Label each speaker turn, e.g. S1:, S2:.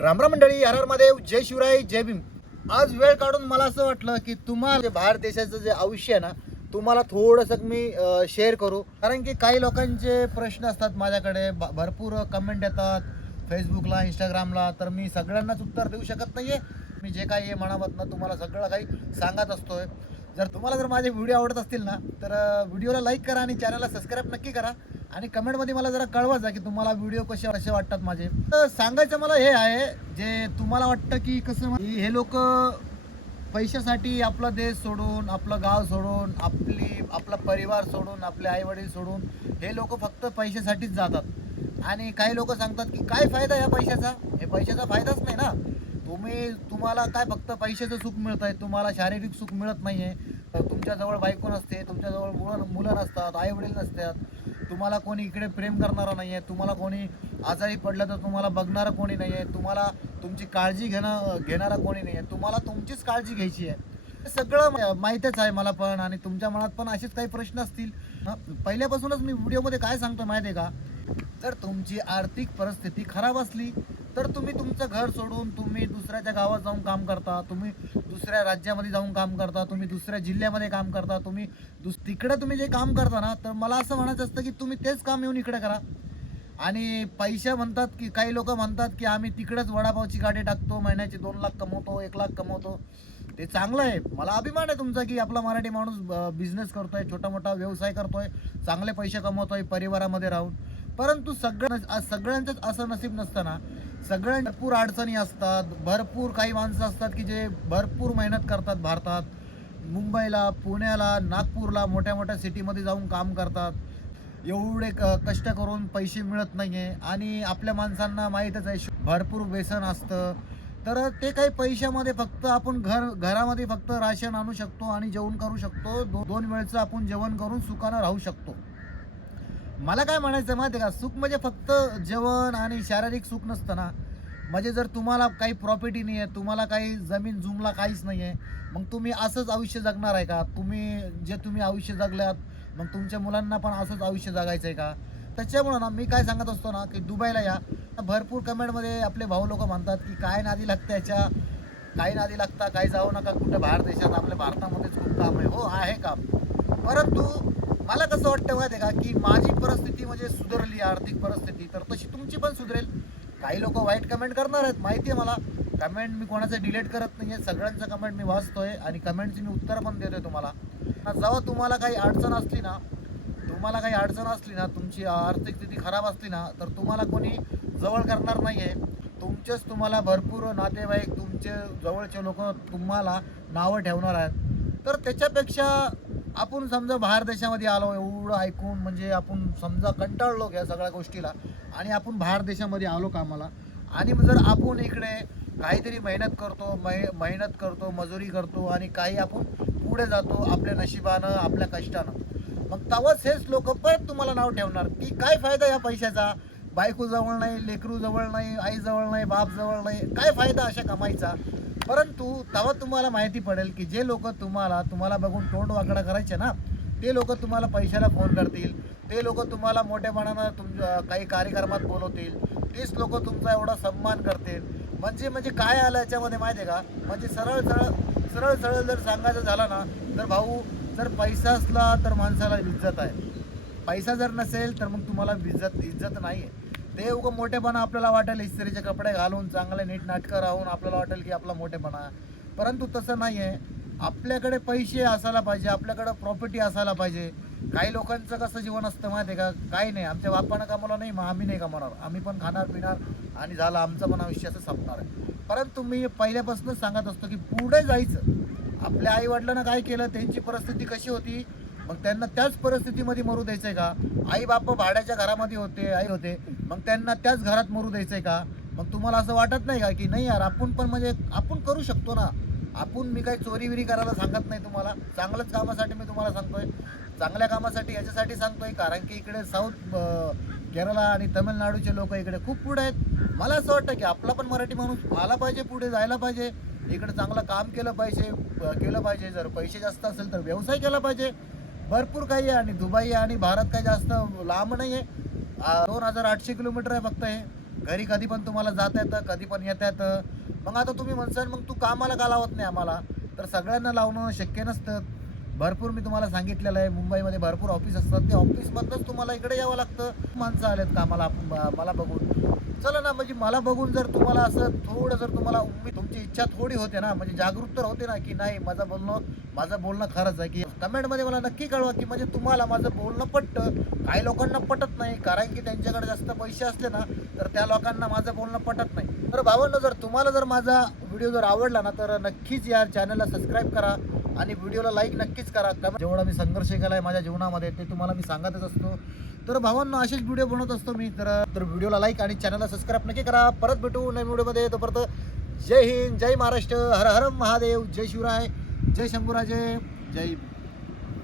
S1: रामराम मंडळी हर हर महादेव जय शिवराय जय भीम. आज वेळ काढून मला असं वाटलं की तुम्हाला जे भारत देशाचं जे आयुष्य आहे ना तुम्हाला थोडंसं मी शेअर करू. कारण की काही लोकांचे प्रश्न असतात माझ्याकडे भरपूर कमेंट येतात फेसबुकला इंस्टाग्रामला तर मी सगळ्यांनाच उत्तर देऊ शकत नाही आहे मी जे काही आहे मनामधनं तुम्हाला सगळं काही सांगत असतोय. जर तुम्हाला जर माझे व्हिडिओ आवडत असतील ना तर व्हिडिओला लाईक करा आणि चॅनलला सबस्क्राईब नक्की करा. आणि कमेंटमध्ये मला जरा कळवा जा की तुम्हाला व्हिडिओ कसे कसे वाटतात माझे. तर सांगायचं मला हे आहे जे तुम्हाला वाटतं की कसं हे लोक पैशासाठी आपला देश सोडून आपलं गाव सोडून आपली आपला परिवार सोडून आपले आईवडील सोडून हे लोक फक्त पैशासाठीच जातात. आणि काही लोक सांगतात की काय फायदा या पैशाचा? हे पैशाचा फायदाच नाही ना. तुम्ही तुम्हाला काय फक्त पैशाचं सुख मिळत आहे तुम्हाला शारीरिक सुख मिळत नाही आहे तुमच्याजवळ बायको नसते तुमच्याजवळ मुलं मुलं नसतात आईवडील नसतात. तुम्हाला कोणी इकडे प्रेम करणारा नाही आहे तुम्हाला कोणी आजारी पडलं तर तुम्हाला बघणारं कोणी नाही आहे तुम्हाला तुमची काळजी घेणं घेणारा कोणी नाही आहे तुम्हाला तुमचीच काळजी घ्यायची आहे. हे सगळं माहितच माहीतच आहे मला पण आणि तुमच्या मनात पण असेच काही प्रश्न असतील. पहिल्यापासूनच मी व्हिडिओमध्ये काय सांगतो माहिती आहे का? जर तुमची आर्थिक परिस्थिती खराब असली तर तुम्ही तुमचं घर सोडून तुम्ही दुसऱ्याच्या गावात जाऊन काम करता तुम्ही दुसऱ्या राज्यामध्ये जाऊन काम करता तुम्ही दुसऱ्या जिल्ह्यामध्ये काम करता तुम्ही दुस तिकडे तुम्ही जे काम करता ना तर मला असं म्हणायचं असतं की तुम्ही तेच काम येऊन इकडे करा. आणि पैसे म्हणतात की काही लोक म्हणतात की आम्ही तिकडेच वडापावची गाडी टाकतो महिन्याची दोन लाख कमवतो एक लाख कमवतो. ते चांगलं आहे. मला अभिमान आहे तुमचा की आपला मराठी माणूस बिझनेस करतोय छोटा मोठा व्यवसाय करतोय चांगले पैसे कमवतोय परिवारामध्ये राहून. परंतु सगळं सगळ्यांचंच असं नसीब नसताना सगळ्यां भरपूर अडचणी असतात भरपूर काही माणसं असतात की जे भरपूर मेहनत करतात भारतात. मुंबईला पुण्याला नागपूरला मोठ्या मोठ्या सिटीमध्ये जाऊन काम करतात. एवढे क कष्ट करून पैसे मिळत नाही आहे आणि आपल्या माणसांना माहीतच आहे भरपूर व्यसन असतं. तर ते काही पैशामध्ये फक्त आपण घर घरामध्ये फक्त राशन आणू शकतो आणि जेवण करू शकतो. दो दोन वेळचं आपण जेवण करून सुखानं राहू शकतो. मला काय म्हणायचं माहिती आहे का? सुख म्हणजे फक्त जेवण आणि शारीरिक सुख नसतं ना. म्हणजे जर तुम्हाला काही प्रॉपर्टी नाही आहे तुम्हाला काही जमीन जुमला काहीच नाही आहे मग तुम्ही असंच आयुष्य जगणार आहे का? तुम्ही जे तुम्ही आयुष्य जगल्यात मग तुमच्या मुलांना पण असंच आयुष्य जगायचं आहे का? त्याच्यामुळं ना मी काय सांगत असतो ना की दुबईला या. भरपूर कमेंटमध्ये आपले भाऊ लोक म्हणतात की काय नादी लागतं याच्या? काही नादी लागता? काही जाऊ नका? कुठं बाहेर देशात? आपल्या भारतामध्येच खूप काम आहे. हो आहे काम. परंतु मला कसं वाटतं माहिती आहे का की माझी परिस्थिती म्हणजे सुधारली आर्थिक परिस्थिती तर तशी तुमची पण सुधरेल. काही लोक वाईट कमेंट करणार आहेत माहिती आहे मला. कमेंट मी कोणाचं डिलीट करत नाही आहे सगळ्यांचं कमेंट मी वाचतोय आणि कमेंटची मी उत्तर पण देतोय तुम्हाला. जेव्हा तुम्हाला काही अडचण असली ना तुम्हाला काही अडचण असली ना तुमची आर्थिक स्थिती खराब असली ना तर तुम्हाला कोणी जवळ करणार नाही आहे तुमचेच तुम्हाला भरपूर नातेवाईक तुमचे जवळचे लोक तुम्हाला नावं ठेवणार आहेत. तर त्याच्यापेक्षा आपण समजा बाहेर देशामध्ये आलो एवढं ऐकून म्हणजे आपण समजा कंटाळलो या सगळ्या गोष्टीला आणि आपण बाहेर देशामध्ये आलो कामाला. आणि जर आपण इकडे काहीतरी मेहनत करतो मै मेहनत करतो मजुरी करतो आणि काही आपण पुढे जातो आपल्या नशिबानं आपल्या कष्टानं मग तेव्हाच हेच लोक परत तुम्हाला नाव ठेवणार की काय फायदा या पैशाचा? बायको जवळ नाही लेकरू जवळ नाही आईजवळ नाही बापजवळ नाही काय फायदा अशा कमाईचा? परंतु तेव्हा तुम्हाला माहिती पडेल की जे लोक तुम्हाला तुम्हाला बघून तोंड वाकडा करायचे ना ते लोक तुम्हाला पैशाला फोन करतील. ते लोक तुम्हाला मोठेपणानं तुमच्या काही कार्यक्रमात बोलवतील. तेच लोक तुमचा एवढा सन्मान करतील. म्हणजे म्हणजे काय आलं याच्यामध्ये माहिती आहे का? म्हणजे सरळ सरळ सरळ सरळ जर सांगायचं झालं ना तर भाऊ जर पैसा असला तर माणसाला इज्जत आहे. पैसा जर नसेल तर मग तुम्हाला इज्जत इज्जत नाही आहे ते उगं मोठेपणा आपल्याला वाटेल इस्त्रीचे कपडे घालून चांगले नीट नाटकं राहून आपल्याला वाटेल की आपला मोठेपणा. परंतु तसं नाही आहे आपल्याकडे पैसे असायला पाहिजे आपल्याकडे प्रॉपर्टी असायला पाहिजे. काही लोकांचं कसं जीवन असतं माहिती आहे का? काही नाही. आमच्या बापानं कमावलं नाही मग आम्ही नाही कमावणार. आम्ही पण खाणार पिणार आणि झालं आमचं पण आयुष्य असं संपणार आहे. परंतु मी पहिल्यापासूनच सांगत असतो की पुढे जायचं. आपल्या आईवडिलांना काय केलं त्यांची परिस्थिती कशी होती? मग त्यांना त्याच परिस्थितीमध्ये मरू द्यायचंय का? आई बाप भाड्याच्या घरामध्ये होते आई होते. मग त्यांना त्याच घरात मरू द्यायचंय का? मग तुम्हाला असं वाटत नाही का की नाही यार आपण पण म्हणजे आपण करू शकतो ना? आपण मी काही चोरी विरी करायला सांगत नाही तुम्हाला. चांगल्याच कामासाठी मी तुम्हाला सांगतोय. चांगल्या कामासाठी याच्यासाठी सांगतोय कारण की इकडे साऊथ केरला आणि तमिळनाडूचे लोक इकडे खूप पुढे आहेत. मला असं वाटतं की आपला पण मराठी माणूस आला पाहिजे पुढे जायला पाहिजे. इकडे चांगलं काम केलं पाहिजे केलं पाहिजे. जर पैसे जास्त असेल तर व्यवसाय केला पाहिजे. भरपूर काही आहे आणि दुबई आणि भारत काही जास्त लांब नाही आहे. दोन हजार आठशे किलोमीटर आहे फक्त हे. घरी कधी पण तुम्हाला जाता येतं कधी पण येता येतं. मग आता तुम्ही म्हणसाल मग तू कामाला का लावत नाही आम्हाला. तर सगळ्यांना लावणं शक्य नसतं. भरपूर मी तुम्हाला सांगितलेलं आहे. मुंबईमध्ये भरपूर ऑफिस असतात. ते ऑफिसमधनंच तुम्हाला इकडे यावं लागतं. माणसं आलेत कामाला आप- मला बघून. चला ना म्हणजे मला बघून जर तुम्हाला असं थोडं जर तुम्हाला उम्मीद तुमची इच्छा थोडी होते ना म्हणजे जागरूक तर होते ना की नाही माझं बोलणं माझं बोलणं खरंच आहे की कमेंटमध्ये मला नक्की कळवा की म्हणजे तुम्हाला माझं बोलणं पटतं. काही लोकांना पटत नाही कारण की त्यांच्याकडे जास्त पैसे असले ना तर त्या लोकांना माझं बोलणं पटत नाही. तर भावांनो जर तुम्हाला जर माझा व्हिडिओ जर आवडला ना तर नक्कीच या चॅनलला सबस्क्राईब करा. आणि व्हिडिओला लाईक नक्कीच करा. कमेंट जेवढा मी संघर्ष केला आहे माझ्या जीवनामध्ये ते तुम्हाला मी सांगतच असतो. तर भावांनो असेच व्हिडिओ बनवत असतो मी. तर तर व्हिडिओला लाईक आणि चॅनलला सबस्क्राईब नक्की करा. परत भेटू नवीन व्हिडिओमध्ये. तोपर्यंत जय हिंद जय महाराष्ट्र हर हर महादेव जय शिवराय जय शंभूराजे जय